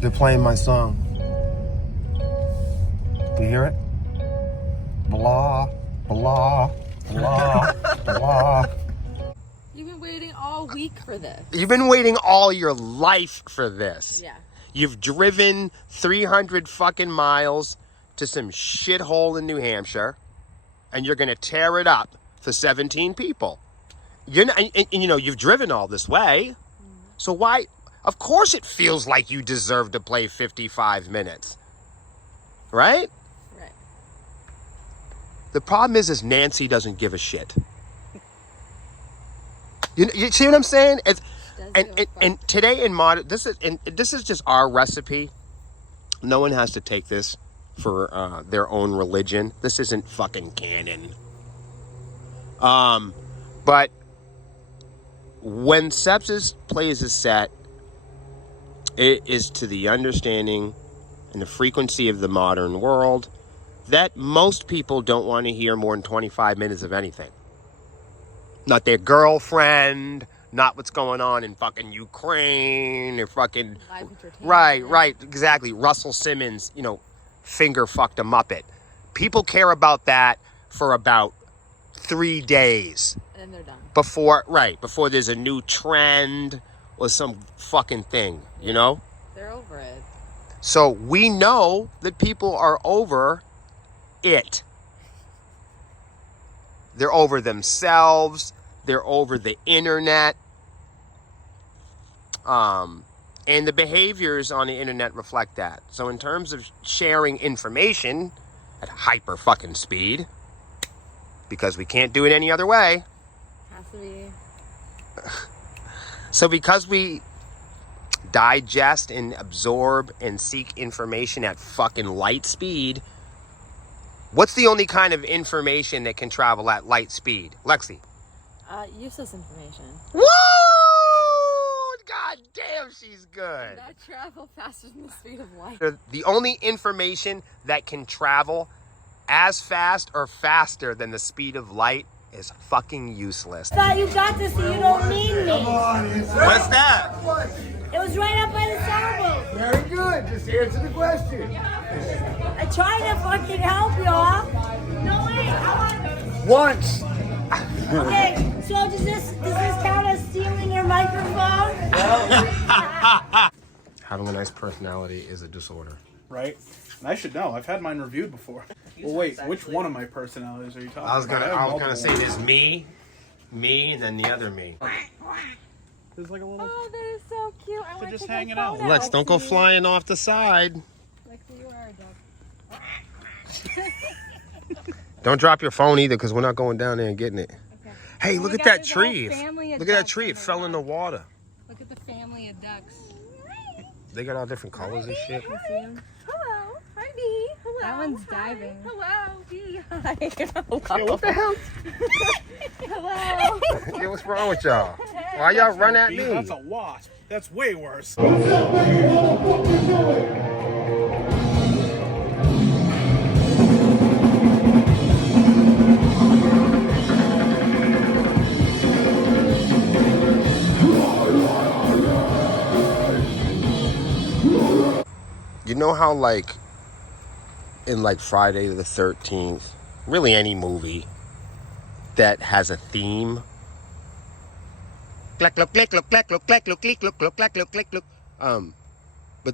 They're playing my song. Do you hear it? Blah, blah, blah, blah. You've been waiting all week for this. You've been waiting all your life for this. Yeah. You've driven 300 fucking miles to some shithole in New Hampshire, and you're going to tear it up for 17 people. And you know, you've driven all this way. So why? Of course it feels like you deserve to play 55 minutes. Right? Right. The problem is Nancy doesn't give a shit. You see what I'm saying? And today in modern, this is just our recipe. No one has to take this for their own religion. This isn't fucking canon. But when Sepsiss plays a set, it is to the understanding and the frequency of the modern world that most people don't want to hear more than 25 minutes of anything. Not their girlfriend, not what's going on in fucking Ukraine, or fucking... Right, exactly. Russell Simmons, you know, finger fucked a Muppet. People care about that for about 3 days. And then they're done. Before there's a new trend or some fucking thing, you know? They're over it. So we know that people are over it. They're over themselves. They're over the internet. And the behaviors on the internet reflect that. So in terms of sharing information at hyper fucking speed, because we can't do it any other way. Has to be. So because we digest and absorb and seek information at fucking light speed, what's the only kind of information that can travel at light speed? Lexi? Useless information. Woo! God damn, she's good. Not travel faster than the speed of light. The only information that can travel as fast or faster than the speed of light is fucking useless. I thought you got this and you don't need me. What's that? It was right up by the sailboat. Very good. Just answer the question. I tried to fucking help y'all. No, wait. I Once. want... Okay, so does this count as stealing your microphone? Having a nice personality is a disorder. Right? And I should know. I've had mine reviewed before. Well, wait. Which one of my personalities are you talking about? I was gonna say there's me, and then the other me. There's like a little... Oh, that is so cute. I want to just take hanging my out. phone out. Lex, don't go flying off the side. Lexi, you are a dog. Don't drop your phone either, because we're not going down there and getting it. Okay. Hey, Oh look my at God, that there's a whole tree. family of Look at that ducks tree. in It the fell in the water. Look at the family of ducks. They got all different colors and shit. You see them? Hello. Hi, Bee. Hello. That one's diving. Hello, Bee. Hi. Hello. Yo, what the hell? Hello. Yo, what's wrong with y'all? Why y'all run at me? That's a wasp. That's way worse. You know how, like, in, like, Friday the 13th, really any movie that has a theme, but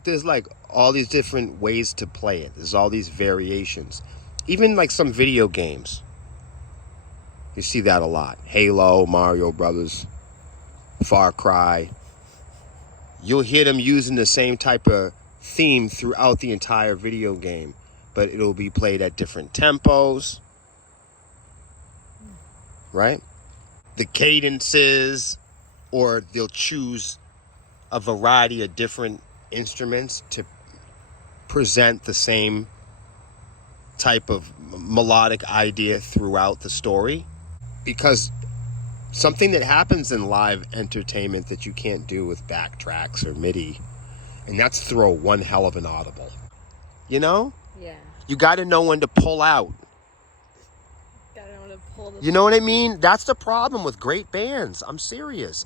there's, like, all these different ways to play it. There's all these variations. Even, like, some video games. You see that a lot. Halo, Mario Brothers, Far Cry. You'll hear them using the same type of theme throughout the entire video game, but it'll be played at different tempos, right? The cadences, or they'll choose a variety of different instruments to present the same type of melodic idea throughout the story, because something that happens in live entertainment that you can't do with backtracks or MIDI, and that's throw one hell of an audible. You know? Yeah. You got to know when to pull out. Gotta know to pull the... You know what I mean? That's the problem with great bands. I'm serious.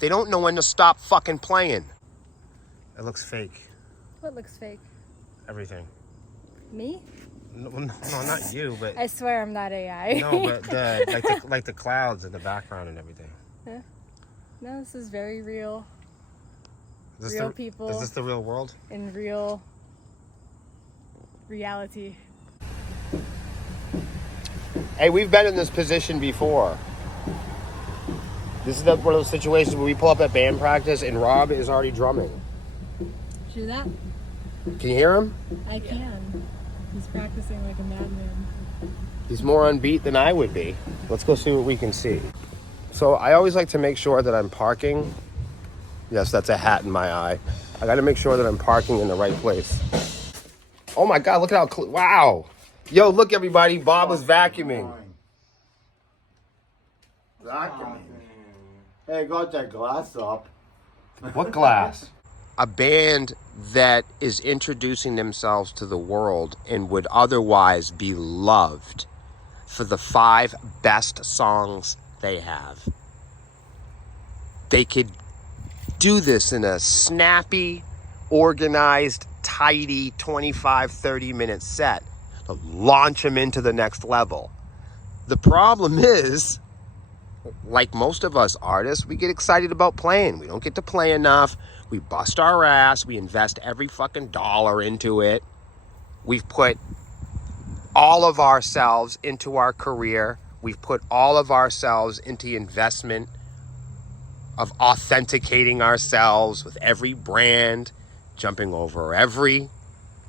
They don't know when to stop fucking playing. It looks fake. What looks fake? Everything. Me? No, not you, but I swear I'm not AI. no, but like the clouds in the background and everything. Yeah. No, this is very real. Is this Real people. Is this the real world? In real reality. Hey, we've been in this position before. This is one of those situations where we pull up at band practice and Rob is already drumming. Do that? Can you hear him? I can. He's practicing like a madman. He's more on beat than I would be. Let's go see what we can see. So I always like to make sure that I'm parking. Yes, that's a hat in my eye. I got to make sure that I'm parking in the right place. Oh my God, look at how wow. Yo, look everybody, Bob was vacuuming. Vacuuming. Hey, got that glass up. What glass? A band that is introducing themselves to the world and would otherwise be loved for the 5 best songs they have. They could do this in a snappy, organized, tidy 25, 30-minute set to launch them into the next level. The problem is, like most of us artists, we get excited about playing. We don't get to play enough. We bust our ass. We invest every fucking dollar into it. We've put all of ourselves into our career. We've put all of ourselves into the investment of authenticating ourselves with every brand, jumping over every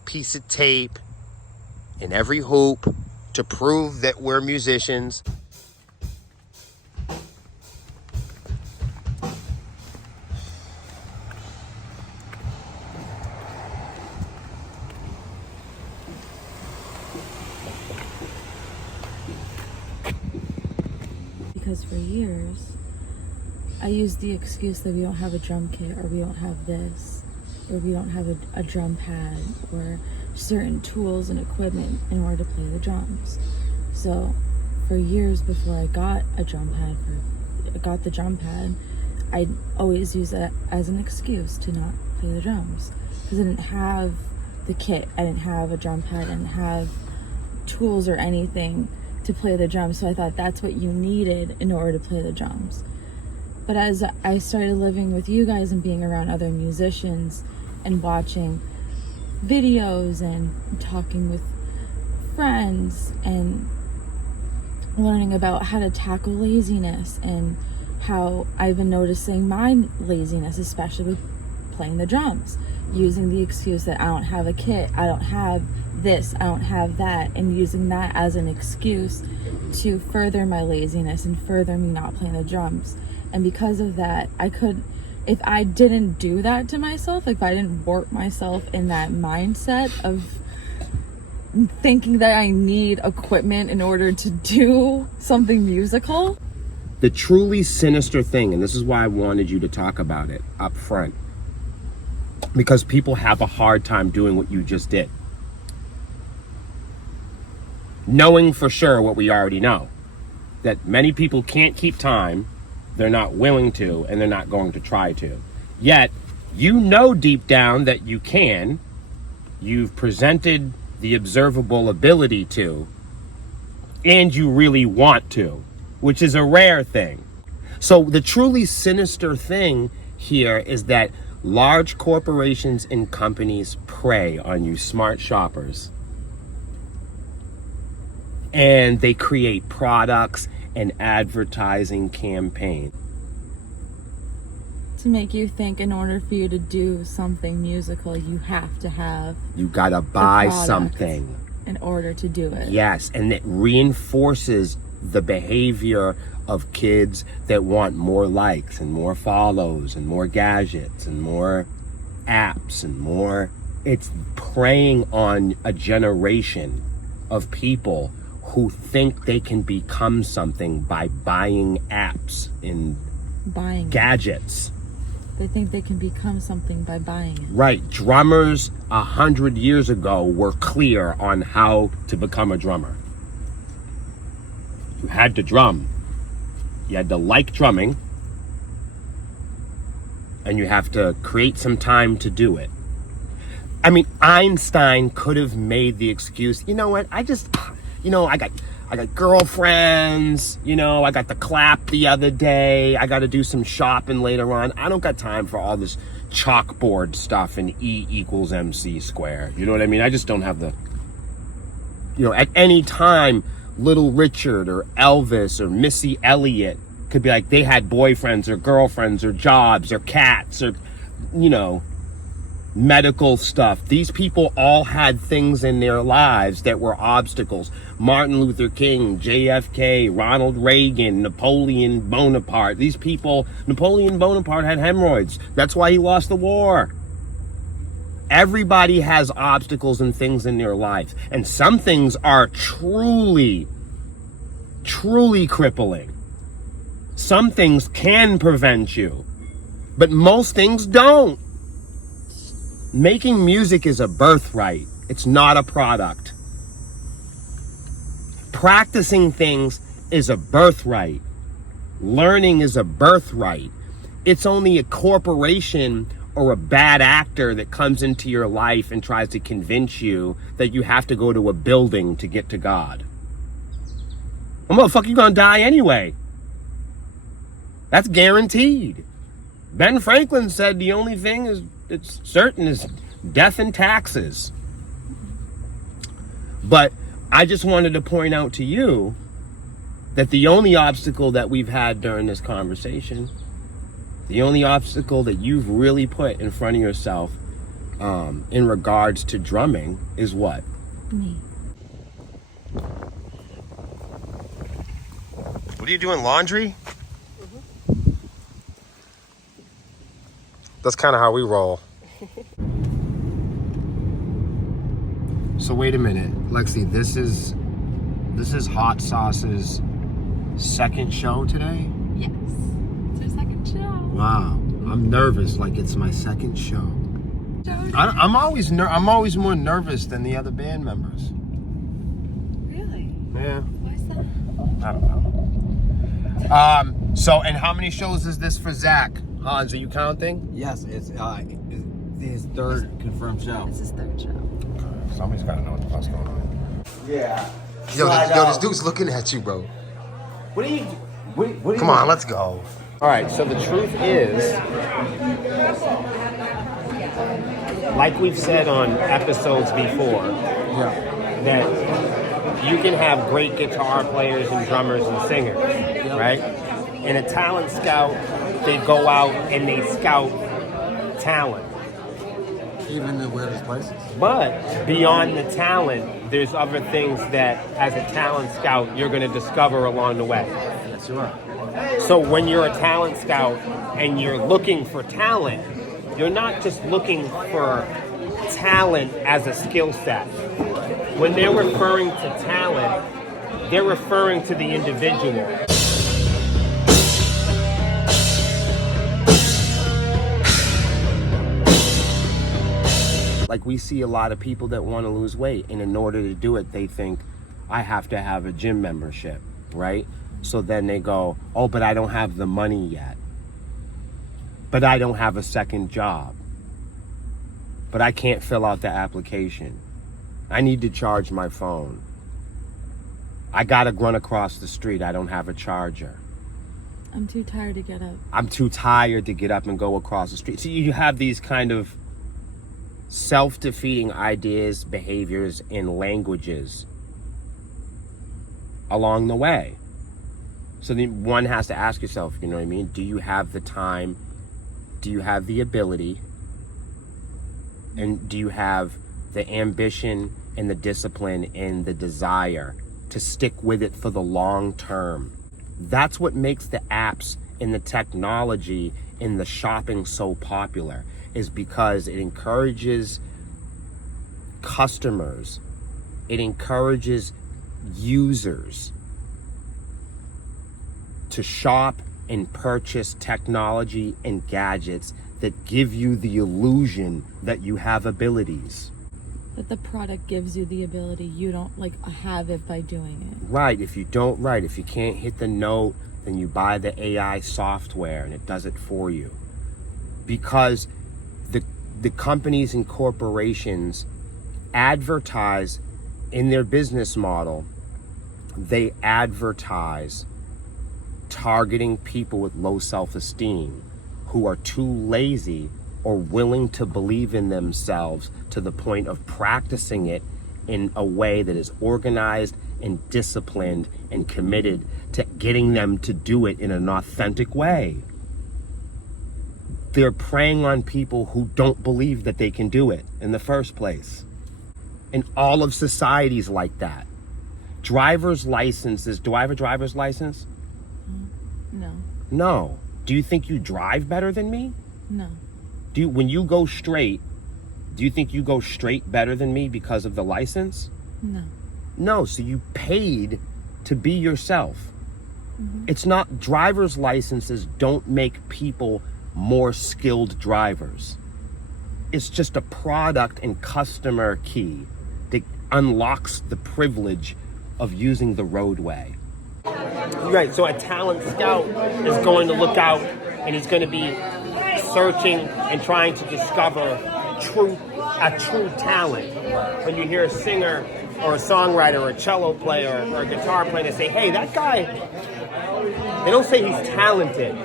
piece of tape and every hoop to prove that we're musicians. Because for years, I used the excuse that we don't have a drum kit, or we don't have this, or we don't have a drum pad, or certain tools and equipment in order to play the drums. So for years before I got the drum pad, I'd always use that as an excuse to not play the drums. Because I didn't have the kit, I didn't have a drum pad, I didn't have tools or anything to play the drums, so I thought that's what you needed in order to play the drums. But as I started living with you guys and being around other musicians and watching videos and talking with friends and learning about how to tackle laziness and how I've been noticing my laziness, especially with playing the drums, using the excuse that I don't have a kit, I don't have this, I don't have that, and using that as an excuse to further my laziness and further me not playing the drums. And because of that, if I didn't do that to myself, if I didn't warp myself in that mindset of thinking that I need equipment in order to do something musical. The truly sinister thing, and this is why I wanted you to talk about it up front, because people have a hard time doing what you just did. Knowing for sure what we already know, that many people can't keep time, they're not willing to, and they're not going to try to. Yet, you know deep down that you can. You've presented the observable ability to, and you really want to, which is a rare thing. So the truly sinister thing here is that large corporations and companies prey on you smart shoppers. And they create products and advertising campaign To make you think in order for you to do something musical, you have to have You gotta buy product something. in order to do it. Yes, and it reinforces the behavior of kids that want more likes and more follows and more gadgets and more apps and more. It's preying on a generation of people who think they can become something by buying apps and Buying it. gadgets. They think they can become something by buying it. Right, drummers 100 years ago were clear on how to become a drummer. You had to drum. You had to like drumming. And you have to create some time to do it. I mean, Einstein could have made the excuse, you know what, I got girlfriends, I got the clap the other day, I got to do some shopping later on. I don't got time for all this chalkboard stuff and E equals MC squared. You know what I mean? I just don't have the, at any time, Little Richard or Elvis or Missy Elliott could be like, they had boyfriends or girlfriends or jobs or cats or, medical stuff. These people all had things in their lives that were obstacles. Martin Luther King, JFK, Ronald Reagan, Napoleon Bonaparte. These people, Napoleon Bonaparte had hemorrhoids. That's why he lost the war. Everybody has obstacles and things in their lives. And some things are truly, truly crippling. Some things can prevent you, but most things don't. Making music is a birthright. It's not a product. Practicing things is a birthright. Learning is a birthright. It's only a corporation or a bad actor that comes into your life and tries to convince you that you have to go to a building to get to God. Well, motherfucker, you're gonna die anyway. That's guaranteed. Ben Franklin said the only thing it's certain is death and taxes. But I just wanted to point out to you that the only obstacle that we've had during this conversation, the only obstacle that you've really put in front of yourself in regards to drumming is what? Me. What are you doing, laundry? That's kind of how we roll. So wait a minute, Lexi, this is Hot Sauce's second show today? Yes. It's our second show. Wow, I'm nervous like it's my second show. I'm always more nervous than the other band members. Really? Yeah. Why is that? I don't know. So, and how many shows is this for Zach? Hans, are you counting? Yes, it's his third confirmed show. It's his third show. Somebody's got to know what the fuck's going on. Yeah. Yo, this dude's looking at you, bro. What are you? What Come on, let's go. All right, so the truth is, like we've said on episodes before, that you can have great guitar players and drummers and singers, right? In a talent scout, they go out and they scout talent. Even the weirdest places. But beyond the talent, there's other things that, as a talent scout, you're going to discover along the way. That's right. So when you're a talent scout and you're looking for talent, you're not just looking for talent as a skill set. When they're referring to talent, they're referring to the individual. Like, we see a lot of people that want to lose weight, and in order to do it, they think, I have to have a gym membership, right? So then they go, oh, but I don't have the money yet. But I don't have a second job. But I can't fill out the application. I need to charge my phone. I gotta run across the street. I don't have a charger. I'm too tired to get up. I'm too tired to get up and go across the street. So you have these kind of self-defeating ideas, behaviors, and languages along the way. So then one has to ask yourself, you know what I mean? Do you have the time? Do you have the ability? And do you have the ambition and the discipline and the desire to stick with it for the long term? That's what makes the apps and the technology in the shopping so popular, is because it encourages customers, it encourages users to shop and purchase technology and gadgets that give you the illusion that you have abilities. But the product gives you the ability. You don't have it by doing it. Right. If you don't write, if you can't hit the note, then you buy the AI software and it does it for you. Because the companies and corporations advertise in their business model, they advertise targeting people with low self-esteem who are too lazy or willing to believe in themselves to the point of practicing it in a way that is organized and disciplined and committed to getting them to do it in an authentic way. They're preying on people who don't believe that they can do it in the first place. And all of society's like that. Driver's licenses, do I have a driver's license? No. No. Do you think you drive better than me? No. When you go straight, do you think you go straight better than me because of the license? No. No, so you paid to be yourself. It's not, driver's licenses don't make people more skilled drivers. It's just a product and customer key that unlocks the privilege of using the roadway. Right, so a talent scout is going to look out and he's going to be searching and trying to discover a true talent. When you hear a singer or a songwriter or a cello player or a guitar player, they say, hey, that guy, they don't say he's talented.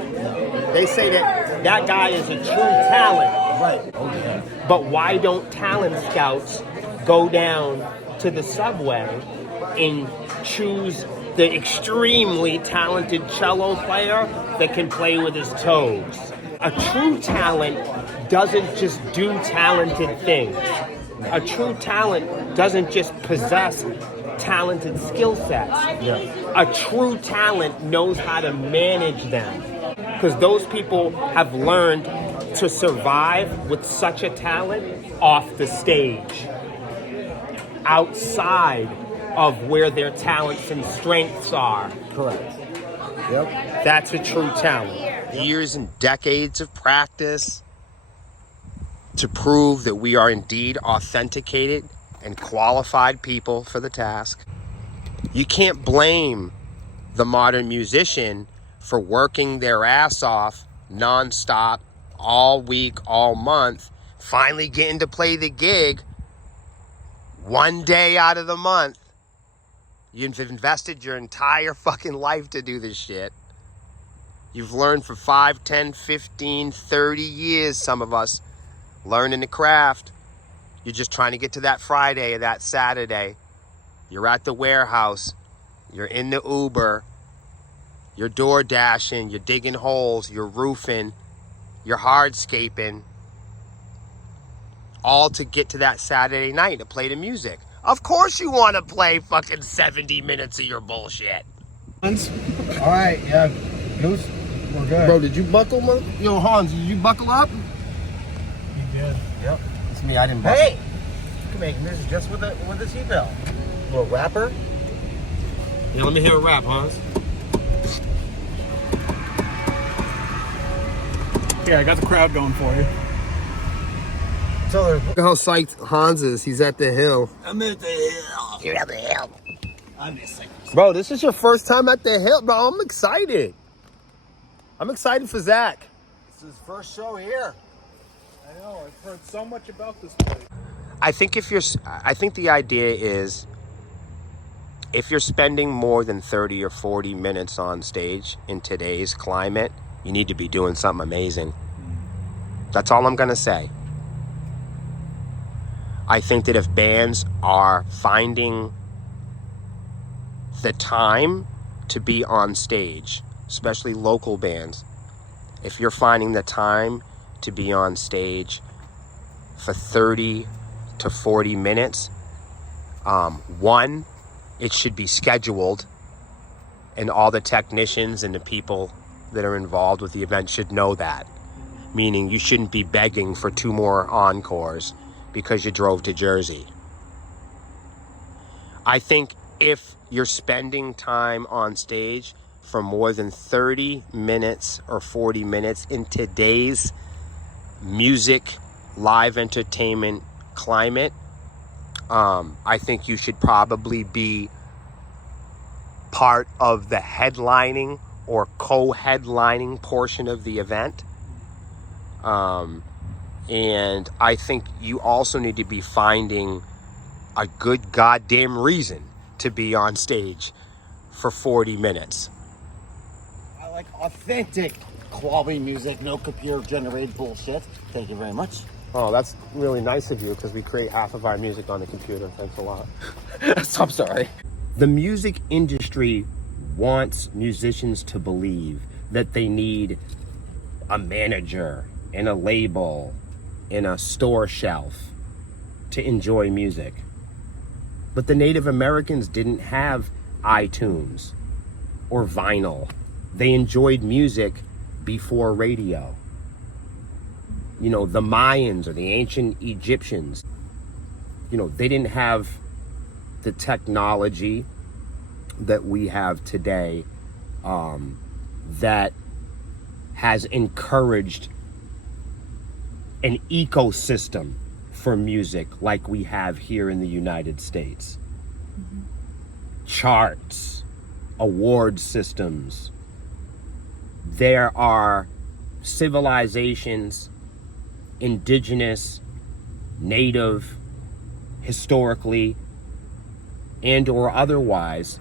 They say that guy is a true talent. Right. But why don't talent scouts go down to the subway and choose the extremely talented cello player that can play with his toes? A true talent doesn't just do talented things. A true talent doesn't just possess talented skill sets. A true talent knows how to manage them. Because those people have learned to survive with such a talent off the stage, outside of where their talents and strengths are. Correct. Yep. That's a true talent. Years and decades of practice to prove that we are indeed authenticated and qualified people for the task. You can't blame the modern musician for working their ass off nonstop all week, all month, finally getting to play the gig one day out of the month. You've invested your entire fucking life to do this shit. You've learned for 5, 10, 15, 30 years, some of us, learning the craft. You're just trying to get to that Friday or that Saturday. You're at the warehouse. You're in the Uber. You're door dashing. You're digging holes. You're roofing. You're hardscaping. All to get to that Saturday night to play the music. Of course you want to play fucking 70 minutes of your bullshit. All right, yeah. Goose, we're good. Bro, did you buckle, man? Yo, Hans, did you buckle up? You did. Yep. It's me, I didn't buckle. Hey! You can make this just with the seatbelt. Little wrapper. Yeah, let me hear a rap, Hans. Yeah, I got the crowd going for you. So Look how psyched Hans is. He's at the hill. I'm at the hill. You're at the hill. I'm just like, Bro, this is your first time at the hill, bro. I'm excited. I'm excited for Zach. this is his first show here. I know, I've heard so much about this place. I think the idea is if you're spending more than 30 or 40 minutes on stage in today's climate, you need to be doing something amazing. That's all I'm going to say. I think that if bands are finding the time to be on stage, especially local bands, if you're finding the time to be on stage for 30 to 40 minutes, one, it should be scheduled, and all the technicians and the people that are involved with the event should know that. Meaning you shouldn't be begging for 2 more encores because you drove to Jersey. I think if you're spending time on stage for more than 30 minutes or 40 minutes in today's music, live entertainment climate, I think you should probably be part of the headlining or co-headlining portion of the event. And I think you also need to be finding a good goddamn reason to be on stage for 40 minutes. I like authentic quality music, no computer-generated bullshit. Thank you very much. Oh, that's really nice of you, because we create half of our music on the computer. Thanks a lot. I'm sorry. The music industry wants musicians to believe that they need a manager and a label and a store shelf to enjoy music. But the Native Americans didn't have iTunes or vinyl. They enjoyed music before radio. You know, the Mayans or the ancient Egyptians, you know, they didn't have the technology that we have today that has encouraged an ecosystem for music like we have here in the United States. Mm-hmm. Charts, award systems. There are civilizations, indigenous, native, historically, and or otherwise,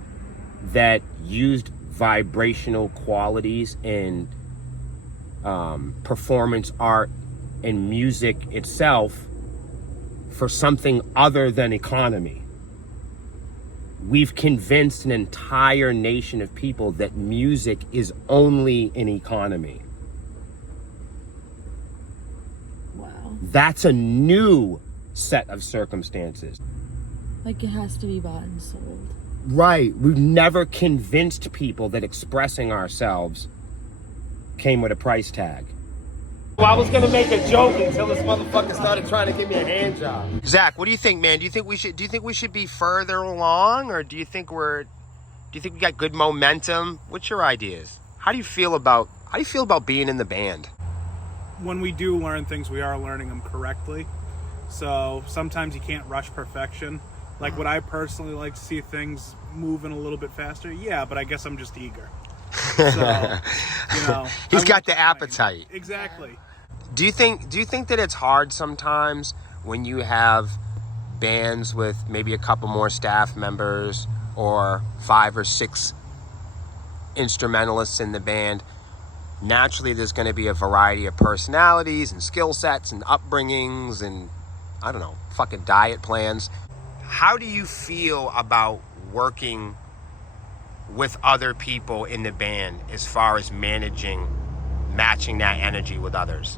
that used vibrational qualities and performance art and music itself for something other than economy. We've convinced an entire nation of people that music is only an economy. Wow. That's a new set of circumstances. Like it has to be bought and sold. Right. We've never convinced people that expressing ourselves came with a price tag. Well, I was gonna make a joke until this motherfucker started trying to give me a hand job. Zach, what do you think, man? Do you think we should be further along, or do you think we got good momentum? What's your ideas? How do you feel about being in the band? When we do learn things, we are learning them correctly. So sometimes you can't rush perfection. Like, would I personally like to see things moving a little bit faster? Yeah, but I guess I'm just eager. So, you know, he's got the appetite. Exactly. Do you think that it's hard sometimes when you have bands with maybe a couple more staff members or 5 or 6 instrumentalists in the band? Naturally, there's going to be a variety of personalities and skill sets and upbringings and, I don't know, fucking diet plans. How do you feel about working with other people in the band as far as matching that energy with others?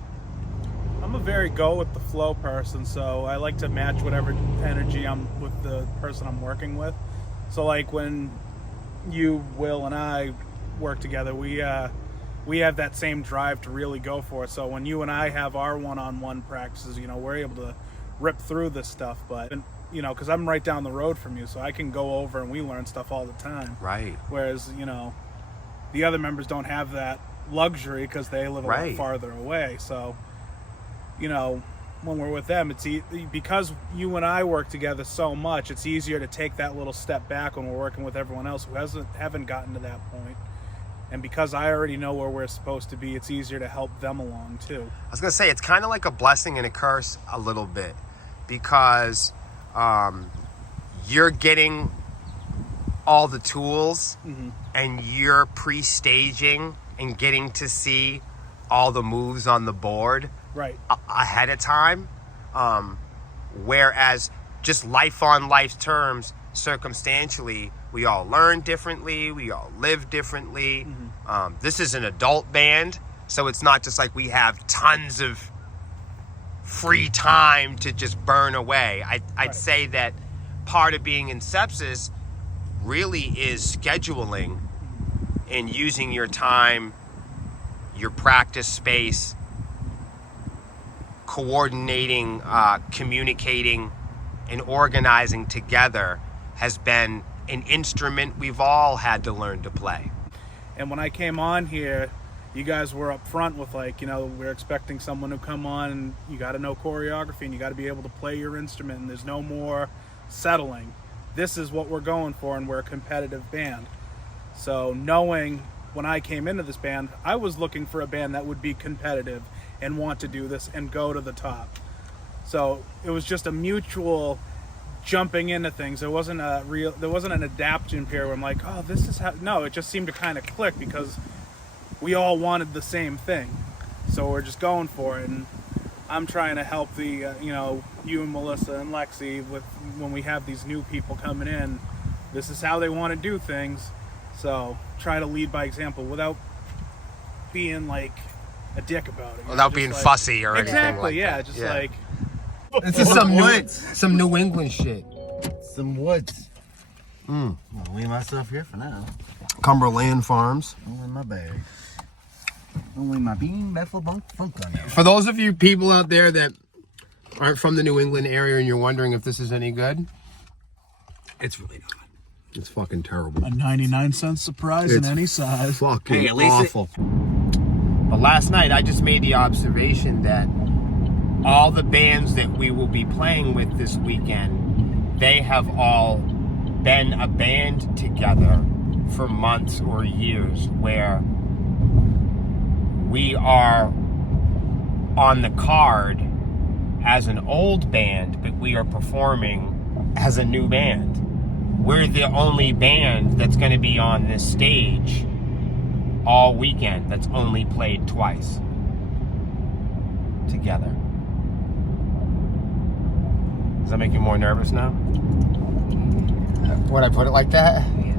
I'm a very go with the flow person, so I like to match whatever energy I'm with the person I'm working with. So like when you, Will, and I work together, we have that same drive to really go for it. So when you and I have our one-on-one practices, you know, we're able to rip through this stuff. But, you know, because I'm right down the road from you, so I can go over and we learn stuff all the time. Right. Whereas, you know, the other members don't have that luxury because they live a lot farther away. So, you know, when we're with them, it's because you and I work together so much, it's easier to take that little step back when we're working with everyone else who haven't gotten to that point. And because I already know where we're supposed to be, it's easier to help them along too. I was going to say, it's kind of like a blessing and a curse a little bit, because you're getting all the tools and you're pre-staging and getting to see all the moves on the board ahead of time. Whereas just life on life terms, circumstantially, we all learn differently, we all live differently. This is an adult band, so it's not just like we have tons of free time to just burn away. I'd say that part of being in Sepsiss really is scheduling and using your time, your practice space, coordinating, communicating, and organizing together has been an instrument we've all had to learn to play. And when I came on here, you guys were up front with, like, you know, we're expecting someone to come on and you got to know choreography and you got to be able to play your instrument, and there's no more settling. This is what we're going for, and we're a competitive band. So knowing when I came into this band, I was looking for a band that would be competitive and want to do this and go to the top. So it was just a mutual jumping into things. There wasn't an adaptation period where I'm like, oh, this is how. No, it just seemed to kind of click because we all wanted the same thing. So we're just going for it. And I'm trying to help the, you and Melissa and Lexi with when we have these new people coming in. This is how they want to do things. So try to lead by example without being like a dick about it. Without being like, fussy or anything exactly, like yeah, that. just like. This is some New England shit. Some woods. I'll leave myself here for now. Cumberland Farms. Only my bag. Only my bean baffle bunk funk on there. For those of you people out there that aren't from the New England area and you're wondering if this is any good, it's really not. It's fucking terrible. A 99-cent surprise in any size. Fucking awful. But last night I just made the observation that all the bands that we will be playing with this weekend, they have all been a band together for months or years, where we are on the card as an old band, but we are performing as a new band. We're the only band that's going to be on this stage all weekend that's only played twice together. Does that make you more nervous now? Would I put it like that? Yeah.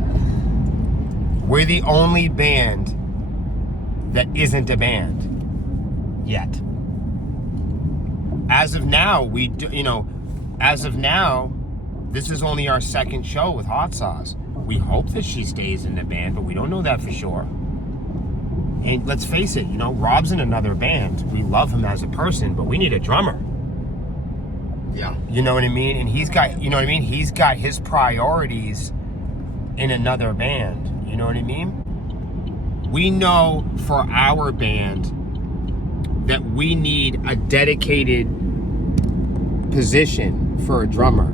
We're the only band that isn't a band yet. As of now, this is only our second show with Hot Sauce. We hope that she stays in the band, but we don't know that for sure. And let's face it, Rob's in another band. We love him as a person, but we need a drummer. Yeah. You know what I mean? And he's got, he's got his priorities in another band. You know what I mean? We know for our band that we need a dedicated position for a drummer.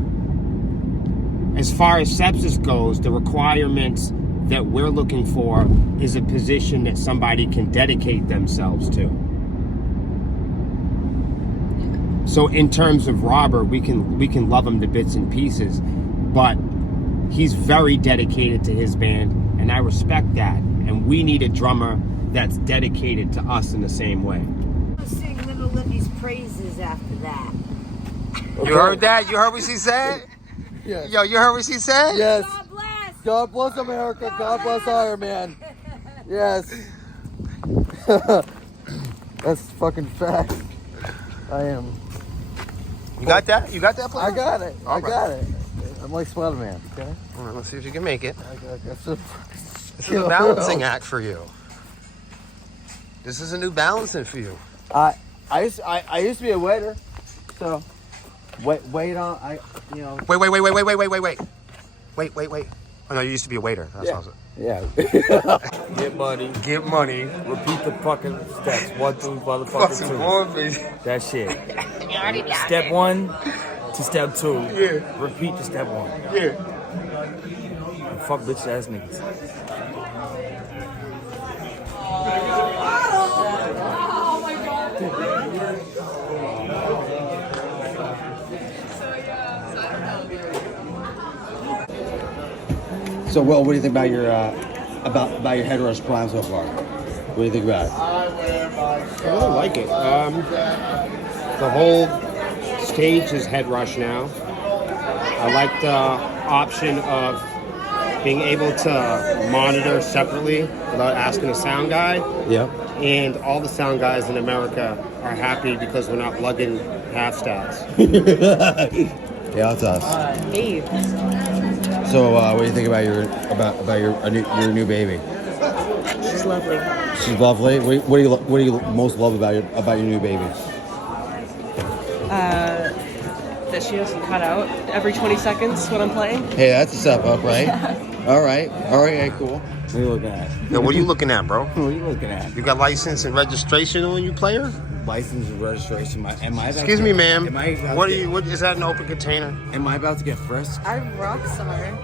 As far as Sepsiss goes, the requirements that we're looking for is a position that somebody can dedicate themselves to. So in terms of Robert, we can love him to bits and pieces, but he's very dedicated to his band, and I respect that. And we need a drummer that's dedicated to us in the same way. I'll sing Little Libby's praises after that. You heard that? You heard what she said? Yes. Yo, you heard what she said? Yes. God bless. God bless America. God bless Iron Man. Yes. That's fucking fact. I am. You got that? You got that plan? I got it. All I right. got it. I'm like Spider-Man, okay? All right, let's see if you can make it. This This is a balancing act for you. This is a new balancing for you. I used to be a waiter, so wait on Wait. Oh no, you used to be a waiter. That's awesome. Yeah. Get money. Get money. Repeat the fucking steps. 1, 2, motherfucking 2. That shit. Step 1 to step 2. Yeah. Repeat to step 1. Yeah. And fuck bitch ass niggas. So, Will, what do you think about your about your head rush climb so far? What do you think about it? I really like it. The whole stage is head rush now. I like the option of being able to monitor separately without asking a sound guy. Yep. And all the sound guys in America are happy because we're not plugging half stats. Yeah, that's us. Hey. So, what do you think about your new baby? She's lovely. She's lovely. What do you most love about your new baby? That she doesn't cut out every 20 seconds when I'm playing. Hey, that's a step up, right? Yeah. All right, cool. What are you looking at? Yo, what are you looking at, bro? What are you looking at? You got license and registration on you, player? License and registration. Excuse me, ma'am. What is that an open container? Am I about to get frisked? I'm rock star.